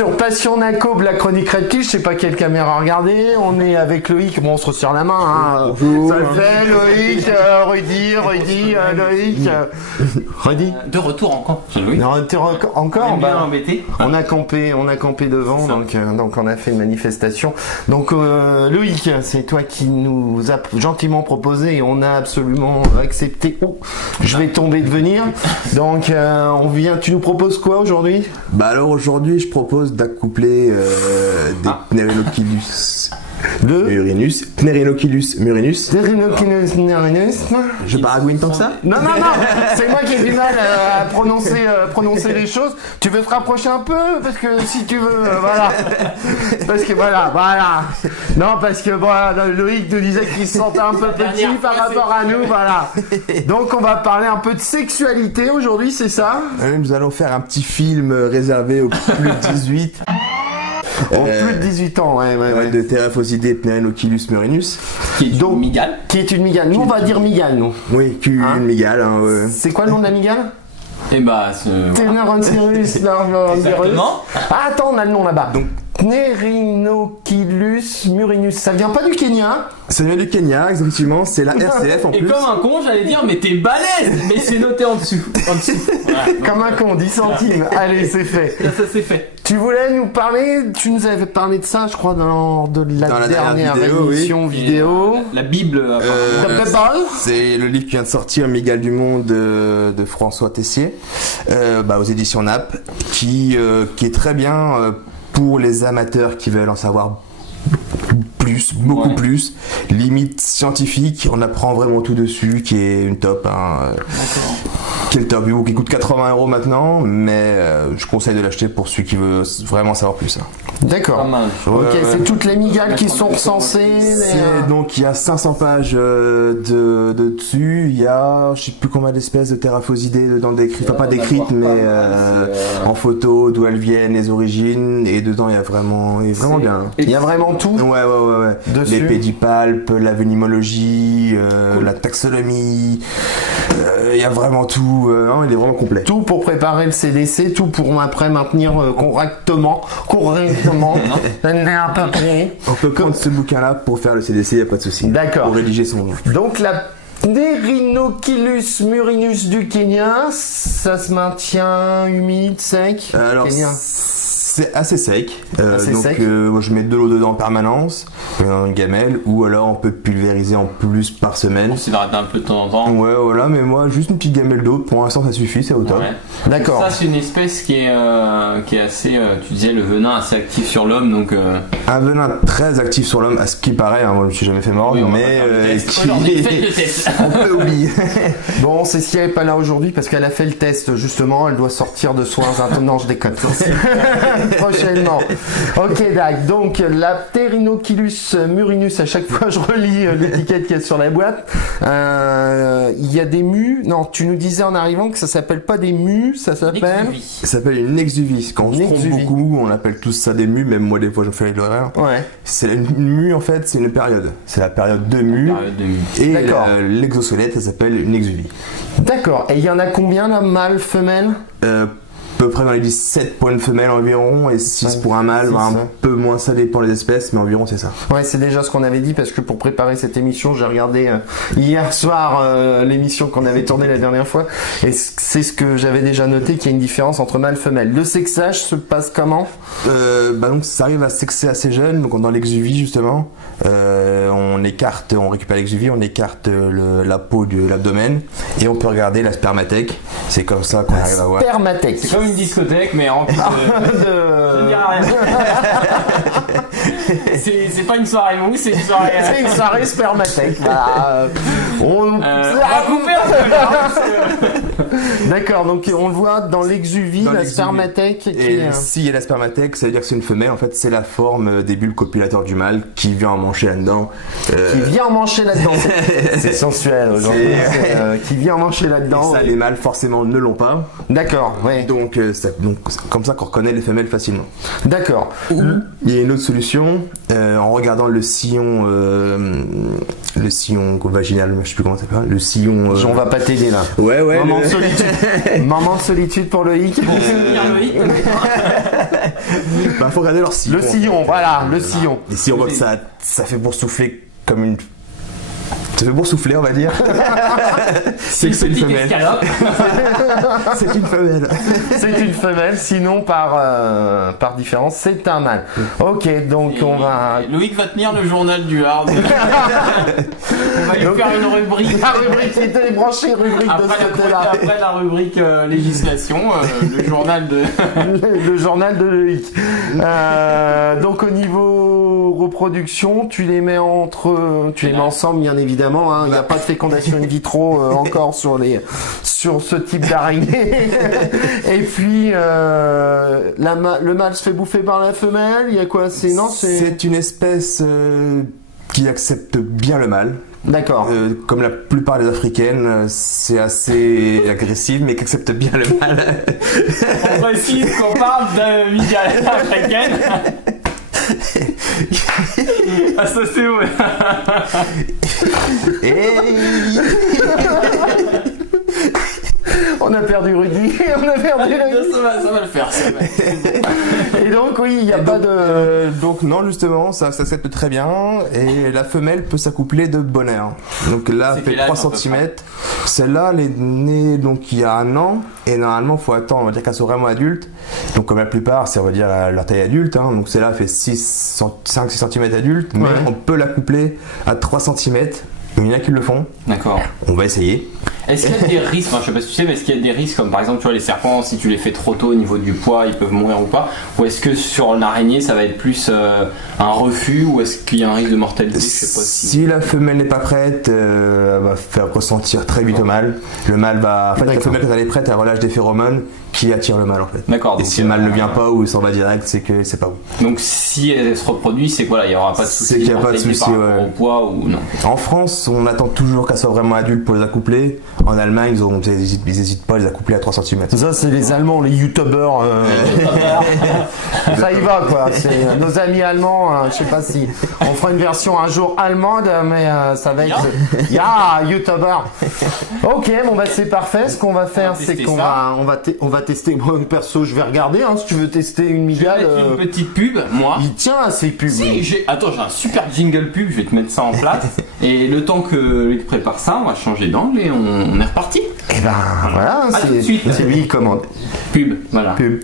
sur Passion Naco, la chronique Redkill, je sais pas quelle caméra regarder. On est avec Loïc, bon on se resserre la main. Hein. Bonjour. Ça le fait, Loïc, Rudy, Loïc. Rudy. De retour encore. Non, t'es encore bien embêté. On a campé devant, donc on a fait une manifestation. Donc Loïc, c'est toi qui nous a gentiment proposé et on a absolument accepté. Oh, je vais tomber de venir. Donc tu nous proposes quoi aujourd'hui? Bah alors aujourd'hui je propose d'accoupler des Pnerinochilus murinus. Je baragouine tant que ça? Non, c'est moi qui ai du mal à prononcer les choses. Tu veux te rapprocher un peu? Parce que si tu veux, voilà. Parce que voilà. Non, parce que voilà, Loïc nous disait qu'il se sentait un peu petit par rapport à nous, voilà. Donc on va parler un peu de sexualité aujourd'hui, c'est ça? Nous allons faire un petit film réservé aux plus de 18. Plus de 18 ans, ouais. De Theraphosidae Pnerinochilus murinus. Qui est une mygale. Nous, on va dire mygale, nous. Oui, une mygale. Hein, ouais. C'est quoi le nom de la mygale? Et bah, Pnerinochilus. Exactement. Ah, attends, on a le nom là-bas. Donc, Pnerinochilus murinus. Ça vient pas du Kenya? Ça vient du Kenya, effectivement. C'est la RCF en Et plus. comme un con, j'allais dire, mais t'es balèze. Mais c'est noté en dessous. Voilà, comme un con, 10 centimes. Allez, c'est fait. Là, ça c'est fait. Tu voulais nous parler, tu nous avais parlé de ça, je crois, dans la dernière émission vidéo. La Bible, apparemment. C'est le livre qui vient de sortir, Mygale du Monde, de François Tessier, aux éditions NAP, qui est très bien pour les amateurs qui veulent en savoir beaucoup plus, limite scientifique, on apprend vraiment tout dessus, qui est une top. Qui est le top ebook qui coûte 80 € maintenant, mais je conseille de l'acheter pour celui qui veut vraiment savoir plus. D'accord. Pas mal. Ok, c'est toutes les mygales qui sont recensées. Donc il y a 500 pages de dessus, il y a je sais plus combien d'espèces de Theraphosidae dedans décrites, enfin pas décrites mais en photo, d'où elles viennent, les origines, et dedans il y a vraiment bien. Il y a vraiment tout. Ouais. Les pédipalpes, la venimologie, la taxonomie, il y a vraiment tout, il est vraiment complet. Tout pour préparer le CDC, tout pour après maintenir correctement. On peut prendre ce bouquin-là pour faire le CDC, il n'y a pas de souci. D'accord. Pour rédiger son nom. Donc la Pnerinochilus murinus du Kenya, ça se maintient humide, sec? Alors, Kenya. c'est assez sec. Sec. Moi, je mets de l'eau dedans en permanence, dans une gamelle, ou alors on peut pulvériser en plus par semaine. On s'y arrête un peu de temps en temps. Ouais, voilà, mais moi, juste une petite gamelle d'eau, pour l'instant, ça suffit, c'est au top. Ouais. D'accord. Ça, c'est une espèce qui est assez, tu disais, le venin assez actif sur l'homme, donc. Un venin très actif sur l'homme, à ce qui paraît, moi, je me suis jamais fait mordre, Oui, on va mais pas faire le test. Faites le test. on peut oublier. Bon, c'est ce qui n'est pas là aujourd'hui parce qu'elle a fait le test justement, elle doit sortir de soins. Non, je déconne. Prochainement. Ok, d'accord. Donc la Pnerinochilus murinus, à chaque fois je relis l'étiquette qu'il y a sur la boîte. Il y a des mus. Non, tu nous disais en arrivant que ça s'appelle pas des mus, ça s'appelle. Ça s'appelle une exuvie. Quand on se trompe beaucoup, on appelle tous ça des mus, même moi des fois je me fais l'erreur. Ouais. C'est une mue en fait, c'est une période. C'est la période de mue. Et l'exosquelette, ça s'appelle une exuvie. D'accord. Et il y en a combien là, mâle, femelle? À peu près dans les 17 pour une femelle environ et 6 pour un mâle, un peu moins, ça dépend des espèces, mais environ c'est ça. Ouais, c'est déjà ce qu'on avait dit parce que pour préparer cette émission, j'ai regardé hier soir l'émission qu'on avait tournée la dernière fois et c'est ce que j'avais déjà noté qu'il y a une différence entre mâle et femelle. Le sexage se passe comment? Donc ça arrive à sexer assez jeune, donc dans l'exuvie justement, on récupère l'exuvie, on écarte la peau de l'abdomen et on peut regarder la spermathèque. C'est comme ça qu'on arrive à voir. Spermathèque. C'est comme une discothèque, mais remplie de. Je ne dirai rien. C'est pas une soirée mousse, c'est une soirée. C'est une soirée spermathèque. Voilà. On va couper un peu. D'accord, donc on le voit dans l'exuvie, la spermathèque. Et s'il y a la spermathèque, ça veut dire que c'est une femelle. En fait, c'est la forme des bulbes copulateurs du mâle qui vient en mancher là-dedans. Qui vient en mancher là-dedans. C'est sensuel aujourd'hui. Qui vient en mancher là-dedans. Et ça, les mâles forcément ne l'ont pas. D'accord, ouais. Donc, comme ça qu'on reconnaît les femelles facilement. D'accord. Il y a une autre solution, en regardant le sillon le sillon vaginal, je sais plus comment ça s'appelle, le sillon. On va pas t'aider là. Ouais, ouais. Moment de solitude. Moment de solitude pour le hic. Bah, faut regarder leur sillon. Le sillon, voilà, le sillon. Et si on voit que ça fait boursoufler comme une. Ça fait boursoufler, on va dire. C'est que c'est une femelle. C'est une femelle. C'est une femelle, sinon par différence, c'est un mâle. Ok, donc on va. Loïc va tenir le journal du hard. On va lui faire une rubrique. La rubrique qui était branchée, rubrique de ce côté-là. Après la rubrique législation, le journal de. Le journal de Loïc. Donc au niveau reproduction, tu les mets ensemble, bien évidemment. Hein. Il n'y a pas de fécondation in vitro encore sur ce type d'araignée. Et puis le mâle se fait bouffer par la femelle. Il y a quoi? C'est une espèce qui accepte bien le mâle. D'accord. Comme la plupart des africaines, c'est assez agressif, mais qui accepte bien le mâle. On précise qu'on parle de migale africaine. Ah, ça c'est où? On a perdu Rudy. Ça va le faire. Et donc oui, il n'y a pas de. Donc non, justement, ça s'accepte très bien et la femelle peut s'accoupler de bonne heure. Donc là, elle fait 3 cm. Celle-là, elle est née donc il y a 1 an et normalement, faut attendre, on va dire qu'elle soit vraiment adulte. Donc comme la plupart, c'est on va dire leur taille adulte. Hein. Donc celle-là fait 5-6 cm adulte, mais on peut l'accoupler à 3 cm. Il y en a qui le font. D'accord. On va essayer. Est-ce qu'il y a des risques, je sais pas si tu sais, mais est-ce qu'il y a des risques comme par exemple tu vois les serpents, si tu les fais trop tôt au niveau du poids, ils peuvent mourir ou pas? Ou est-ce que sur l'araignée ça va être plus un refus ou est-ce qu'il y a un risque de mortalité? Je sais pas si la femelle n'est pas prête, elle va faire ressentir très vite au mâle. Le mâle va. En fait, la femelle quand elle est prête, elle relâche des phéromones qui attirent le mâle en fait. D'accord. Et si le mâle ne vient pas ou il s'en va direct, c'est que c'est pas où. Donc si elle se reproduit, c'est quoi là? Il n'y aura pas de souci. C'est qu'il n'y a pas de souci, au poids ou non? En France, on attend toujours qu'elle soit vraiment adulte pour les accoupler. En Allemagne, ils hésitent pas à les accoupler à 3 cm. Ça, c'est les Allemands, les youtubeurs. Ça y va, quoi. C'est nos amis allemands. Je sais pas si on fera une version un jour allemande, mais ça va être. Youtubeur. Ok, bon bah c'est parfait. Ce qu'on va faire, c'est qu'on va tester. Moi, perso, je vais regarder. Hein, si tu veux tester une migale. Je vais mettre une petite pub, moi. Il tient à ces pubs. Si, Attends, j'ai un super jingle pub. Je vais te mettre ça en place. Et le temps que lui prépare ça, on va changer d'angle et on est reparti. Et ben voilà, c'est lui qui commande. Pub, voilà. Pub.